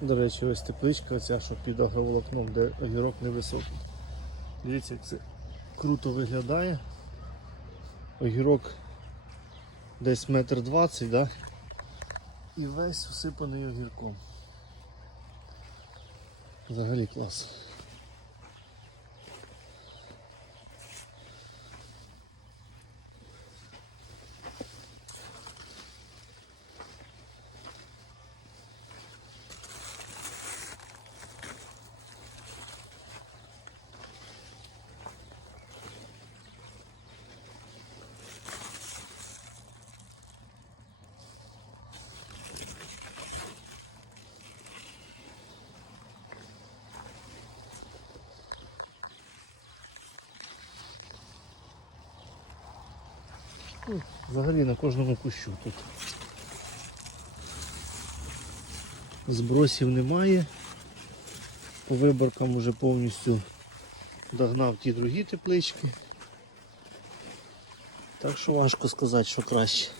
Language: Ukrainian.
До речі, ось тепличка ця, що під агроволокном, де огірок невисокий. Дивіться, як це круто виглядає. Огірок десь метр двадцять, да? і весь усипаний огірком. Взагалі клас. Ну, Взагалі на кожному кущу тут. Збросів немає. По виборкам вже повністю догнав ті другі теплички. Так що важко сказати, що краще.